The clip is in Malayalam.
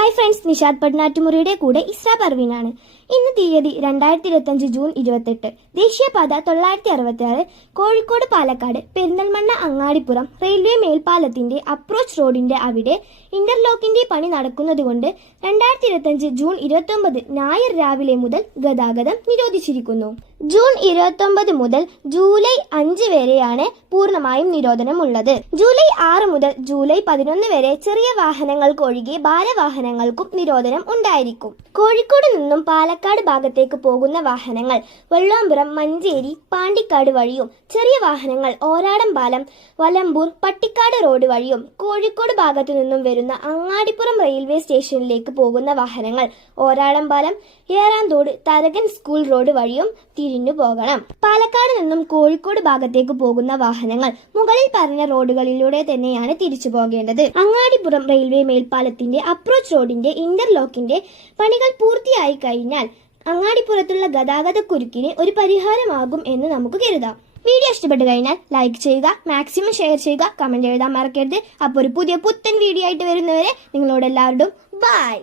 ഹായ് ഫ്രണ്ട്സ് നിഷാദ് പട്നാറ്റുമുറിയുടെ കൂടെ ഇസ്ര പർവീനാണ്. ഇന്ന് തീയതി രണ്ടായിരത്തി ഇരുപത്തഞ്ച് ജൂൺ ഇരുപത്തെട്ട് ദേശീയപാത തൊള്ളായിരത്തി അറുപത്തി ആറ് കോഴിക്കോട് പാലക്കാട് പെരിന്തൽമണ്ണ അങ്ങാടിപ്പുറം റെയിൽവേ മേൽപ്പാലത്തിന്റെ അപ്രോച്ച് റോഡിന്റെ അവിടെ ഇന്റർലോക്കിന്റെ പണി നടക്കുന്നതുകൊണ്ട് രണ്ടായിരത്തി ഇരുപത്തഞ്ച് ജൂൺ ഇരുപത്തൊമ്പത് ഞായർ രാവിലെ മുതൽ ഗതാഗതം നിരോധിച്ചിരിക്കുന്നു. ജൂൺ ഇരുപത്തൊമ്പത് മുതൽ ജൂലൈ അഞ്ച് വരെയാണ് പൂർണമായും നിരോധനമുള്ളത്. ജൂലൈ ആറ് മുതൽ ജൂലൈ പതിനൊന്ന് വരെ ചെറിയ വാഹനങ്ങൾക്ക് ഒഴികെ ഭാരവാഹനങ്ങൾക്കും നിരോധനം ഉണ്ടായിരിക്കും. കോഴിക്കോട് നിന്നും പാലക്കാട് ഭാഗത്തേക്ക് പോകുന്ന വാഹനങ്ങൾ വെള്ളാമ്പുറം മഞ്ചേരി പാണ്ടിക്കാട് വഴിയും ചെറിയ വാഹനങ്ങൾ ഓരാടം പാലം വലമ്പൂർ പട്ടിക്കാട് റോഡ് വഴിയും കോഴിക്കോട് ഭാഗത്തു നിന്നും വരുന്ന അങ്ങാടിപ്പുറം റെയിൽവേ സ്റ്റേഷനിലേക്ക് പോകുന്ന വാഹനങ്ങൾ ഓരാടം പാലം ഏറാന്തോട് തരകൻ സ്കൂൾ റോഡ് വഴിയും തിരിഞ്ഞു പോകണം. പാലക്കാട് നിന്നും കോഴിക്കോട് ഭാഗത്തേക്ക് പോകുന്ന വാഹനങ്ങൾ മുകളിൽ പറഞ്ഞ റോഡുകളിലൂടെ തന്നെയാണ് തിരിച്ചു പോകേണ്ടത്. അങ്ങാടിപ്പുറം റെയിൽവേ മേൽപ്പാലത്തിന്റെ അപ്രോച്ച് റോഡിന്റെ ഇന്റർലോക്കിന്റെ പണികൾ പൂർത്തിയായി കഴിഞ്ഞാൽ അങ്ങാടിപ്പുറത്തുള്ള ഗതാഗത കുരുക്കിന് ഒരു പരിഹാരമാകും എന്ന് നമുക്ക് കരുതാം. വീഡിയോ ഇഷ്ടപ്പെട്ടു കഴിഞ്ഞാൽ ലൈക്ക് ചെയ്യുക മാക്സിമം ഷെയർ ചെയ്യുക കമന്റ് എഴുതാൻ മറക്കരുത്. അപ്പോൾ ഒരു പുതിയ പുത്തൻ വീഡിയോ ആയിട്ട് വരുന്നവരെ നിങ്ങളോട് എല്ലാവരോടും ബൈ